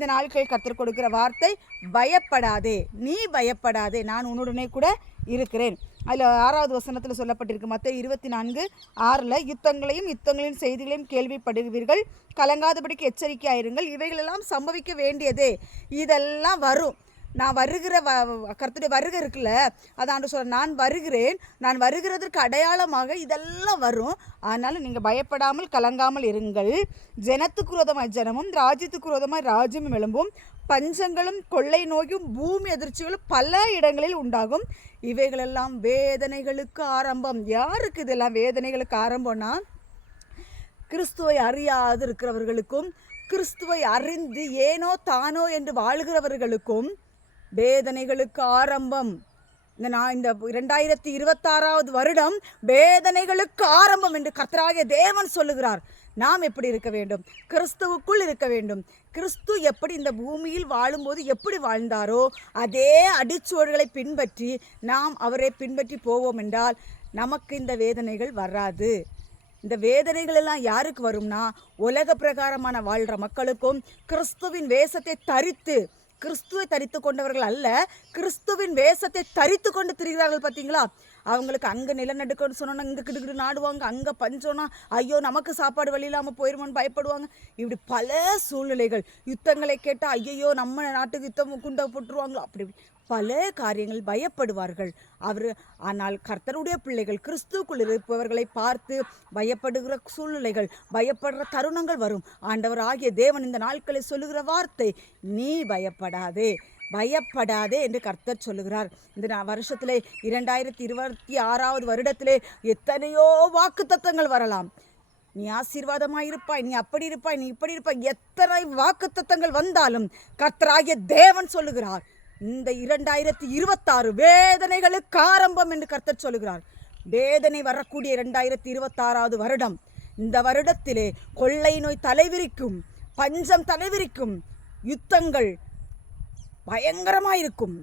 இந்த நாட்களில் கர்த்தர் கொடுக்கிற வார்த்தை, பயப்படாதே, நீ பயப்படாதே, நான் உன்னுடனே கூட இருக்கிறேன். அதில் 6வது வசனத்தில் சொல்லப்பட்டிருக்கு, மத்தேயு 24:6, யுத்தங்களின் செய்திகளையும் கேள்விப்படுவீர்கள், கலங்காதபடிக்கு எச்சரிக்கையாயிருங்கள், இவைகளெல்லாம் சம்பவிக்க வேண்டியதே. இதெல்லாம் வரும். நான் வருகிற கர்த்தருடைய வருகை இருக்குல்ல, அதாண்டு சொல்ல, நான் வருகிறதற்கு அடையாளமாக இதெல்லாம் வரும். அதனால் நீங்கள் பயப்படாமல் கலங்காமல் இருங்கள். ஜனத்துக்கு விரோதமாய் ஜனமும் ராஜ்யத்துக்கு விரோதமாய் ராஜ்யமும் எழும்பும், பஞ்சங்களும் கொள்ளை நோயும் பூமி அதிர்ச்சிகளும் பல இடங்களில் உண்டாகும். இவைகளெல்லாம் வேதனைகளுக்கு ஆரம்பம். யாருக்கு இதெல்லாம் வேதனைகளுக்கு ஆரம்பம்னா, கிறிஸ்துவை அறியாது இருக்கிறவர்களுக்கும், கிறிஸ்துவை அறிந்து ஏனோ தானோ என்று வாழ்கிறவர்களுக்கும் வேதனைகளுக்கு ஆரம்பம். இந்த 2026வது வருடம் வேதனைகளுக்கு ஆரம்பம் என்று கர்த்தராகிய தேவன் சொல்லுகிறார். நாம் எப்படி இருக்க வேண்டும்? கிறிஸ்துவுக்குள் இருக்க வேண்டும். கிறிஸ்து எப்படி இந்த பூமியில் வாழும்போது எப்படி வாழ்ந்தாரோ அதே அடிச்சுவடுகளை பின்பற்றி நாம் அவரை பின்பற்றி போவோம் என்றால் நமக்கு இந்த வேதனைகள் வராது. இந்த வேதனைகள் எல்லாம் யாருக்கு வரும்னா, உலக பிரகாரமான வாழ்கிற மக்களுக்கும், கிறிஸ்துவின் வேஷத்தை தரித்து, கிறிஸ்துவை தரித்து கொண்டவர்கள் அல்ல, கிறிஸ்துவின் வேஷத்தை தரித்து கொண்டு திரிகிறார்கள் பார்த்தீங்களா, அவங்களுக்கு அங்கே நிலநடுக்கன்னு சொன்னோன்னா இங்கே கிடுக்கிட்டு நாடுவாங்க, அங்கே பஞ்சோன்னா ஐயோ நமக்கு சாப்பாடு வழி இல்லாமல் போயிடுமோன்னு பயப்படுவாங்க. இப்படி பல சூழ்நிலைகள், யுத்தங்களை கேட்டால் ஐயோ நம்ம நாட்டுக்கு யுத்தம் குண்டை போட்டுருவாங்களோ, அப்படி பல காரியங்கள் பயப்படுவார்கள். ஆனால் கர்த்தருடைய பிள்ளைகள் கிறிஸ்துவுக்குள் இருப்பவர்களை பார்த்து பயப்படுகிற சூழ்நிலைகள், பயப்படுற தருணங்கள் வரும். ஆண்டவர் ஆகிய தேவன் இந்த நாட்களை சொல்லுகிற வார்த்தை, நீ பயப்படாதே என்று கர்த்தர் சொல்லுகிறார். இந்த வருஷத்திலே 2026வது வருடத்திலே எத்தனையோ வாக்குத்தத்தங்கள் வரலாம். நீ ஆசீர்வாதமாயிருப்பாய், நீ அப்படி இருப்பாய், நீ இப்படி இருப்பாய், எத்தனை வாக்குத்தத்தங்கள் வந்தாலும் கர்த்தராகிய தேவன் சொல்லுகிறார், இந்த 2026 வேதனைகளுக்கு ஆரம்பம் என்று கர்த்தர் சொல்லுகிறார். வேதனை வரக்கூடிய 2026வது வருடம். இந்த வருடத்திலே கொள்ளை நோய் தலைவிரிக்கும், பஞ்சம் தலைவிரிக்கும், யுத்தங்கள் பயங்கரமாயிருக்கும்,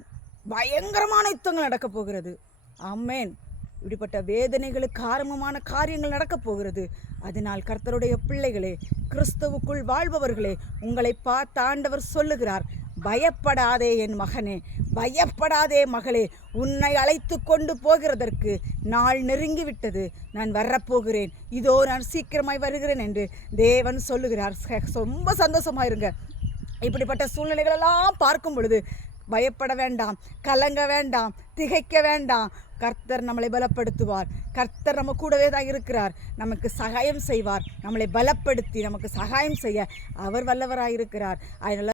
பயங்கரமான யுத்தங்கள் நடக்கப் போகிறது. ஆமென். இப்படிப்பட்ட வேதனைகளுக்கு ஆரம்பமான காரியங்கள் நடக்கப் போகிறது. அதனால் கர்த்தருடைய பிள்ளைகளே, கிறிஸ்துவுக்குள் வாழ்பவர்களே, உங்களை பார்த்து ஆண்டவர் சொல்லுகிறார், பயப்படாதே என் மகனே, பயப்படாதே மகளே, உன்னை அழைத்து கொண்டு போகிறதற்கு நாள் நெருங்கிவிட்டது, நான் வரப்போகிறேன், இதோ நான் சீக்கிரமாய் வருகிறேன் என்று தேவன் சொல்லுகிறார். ரொம்ப சந்தோஷமாயிருங்க. இப்படிப்பட்ட சூழ்நிலைகளெல்லாம் பார்க்கும் பொழுது பயப்பட வேண்டாம், கலங்க வேண்டாம், திகைக்க வேண்டாம். கர்த்தர் நம்மளை பலப்படுத்துவார். கர்த்தர் நம்ம கூடவே தான் இருக்கிறார். நமக்கு சகாயம் செய்வார். நம்மளை பலப்படுத்தி நமக்கு சகாயம் செய்ய அவர் வல்லவராயிருக்கிறார். அதனால்